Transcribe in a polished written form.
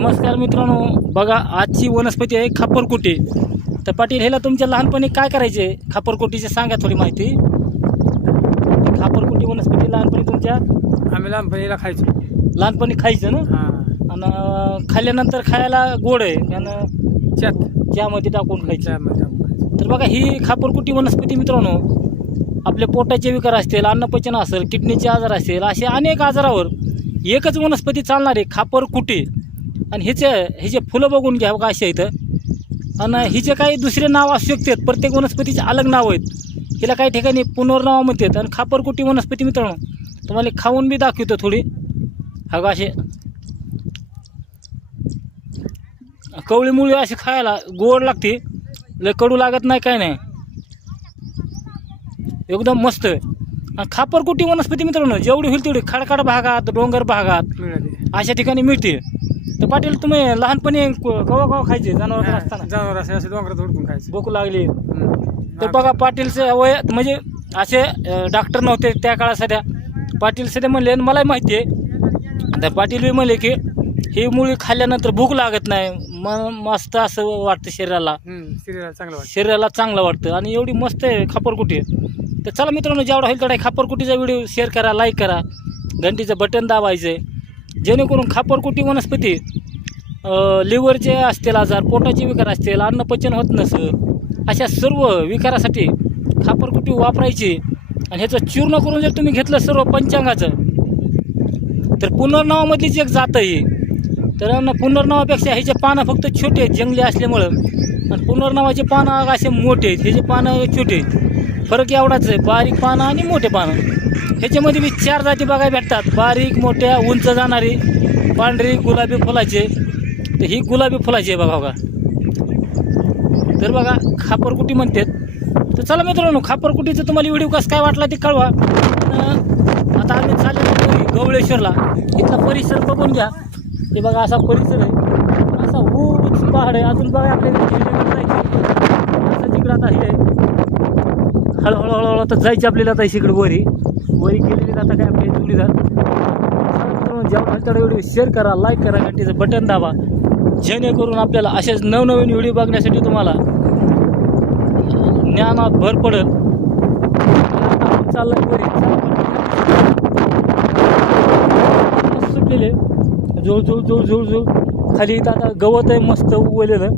नमस्कार मित्रांनो, बघा आजची वनस्पती आहे खापरकुटी. तर पाटील ह्याला तुमच्या लहानपणी काय करायचे? खापरकुटीचे सांगा थोडी माहिती. खापरकुटी वनस्पती लहानपणी तुमच्या आम्ही लहानपणीला खायचो. लहानपणी खायचं ना? हां, आणि खाल्ल्यानंतर खायला गोड आहे आणि चहामध्ये टाकून खायचं. तर बघा ही खापरकुटी वनस्पती मित्रांनो आपल्या पोटाचे विकार असतील, अन्नपचन असेल, किडनीचे आजार असतील, असे अनेक आजारावर एकच वनस्पती चालणार आहे खापरकुटी. आणि हिचे फुलं बघून घ्या बघा असे इथं. आणि हिचे काही दुसरे नाव असू शकतात, प्रत्येक वनस्पतीचे अलग नाव आहेत. हिला काही ठिकाणी पुनर्नाव म्हणतात. आणि खापरकुटी वनस्पती मित्रांनो तुम्हाला खाऊन बी दाखवतो थोडी. हा असे कवळीमुळी असे खायला गोड लागते, लय कडू लागत नाही, काय नाही, एकदम मस्त. आणि खापरकुटी वनस्पती मित्रांनो जेवढी होईल तेवढी खडकाळ भागात, डोंगर भागात अशा ठिकाणी मिळते. तर पाटील तुम्ही लहानपणी कवा खायचे जनावर असताना? जनावर असे डोंगरात हुडकून खायचे. भूक लागली तर बघा पाटीलचे वय म्हणजे असे डॉक्टर नव्हते त्या काळात. सध्या पाटील सध्या म्हणले, आणि मलाही माहिती आहे, तर पाटील बी म्हणले की ही मुळी खाल्ल्यानंतर भूक लागत नाही, मस्त असं वाटतं शरीराला, शरीराला चांगलं वाटतं. आणि एवढी मस्त आहे खापरकुटी. तर चला मित्रांनो, जेवढा होईल तेवढा खापरकुटीचा व्हिडिओ शेअर करा, लाईक करा, घंटीचं बटन दाबायचं आहे, जेणेकरून खापरकुटी वनस्पती लिव्हरचे असतील आजार, पोटाचे विकार असतील, अन्नपचन होत नसेल, अशा सर्व विकारासाठी खापरकुटी वापरायची. आणि ह्याचं चूर्ण करून जर तुम्ही घेतलं सर्व पंचांगाचं, तर पुनर्नावामधलीच एक जात आहे. तर पुनर्नावापेक्षा ह्याचे पानं फक्त छोटे आहेत जंगली असल्यामुळं, आणि पुनर्नावाचे पानं असे मोठे आहेत, ह्याचे पानं छोटे आहेत. फरक एवढाच आहे, बारीक पानं आणि मोठे पानं. ह्याच्यामध्ये बी 4 जाती बघायला भेटतात, बारीक, मोठ्या, उंच जाणारी, पांढरी, गुलाबी फुलाचे. तर ही गुलाबी फुलाची आहे बघा. तर बघा खापरकुटी म्हणतात. तर चला मित्रांनो, खापरकुटीचं तुम्हाला व्हिडिओ कसं काय वाटला ते कळवा. आता आम्ही चाललो गवळेश्वरला. इथला परिसर बघून घ्या. ते बघा असा परिसर आहे, असा उंच पहाड आहे. अजून बघा आपल्याला असं तिकडं आता हे हळूहळू तर जायची आपल्याला आता इकडे वरी गेलेली आता काय आपली जोडीदार. जेव्हा तेवढा व्हिडिओ शेअर करा, लाईक करा, घंटीचं बटन दाबा, जेणेकरून आपल्याला असेच नवनवीन व्हिडिओ बघण्यासाठी तुम्हाला ज्ञानात भर पडेल. चाललाय वरी सुटलेले जुळ खाली इथं आता गवत आहे मस्त उगवलेलं.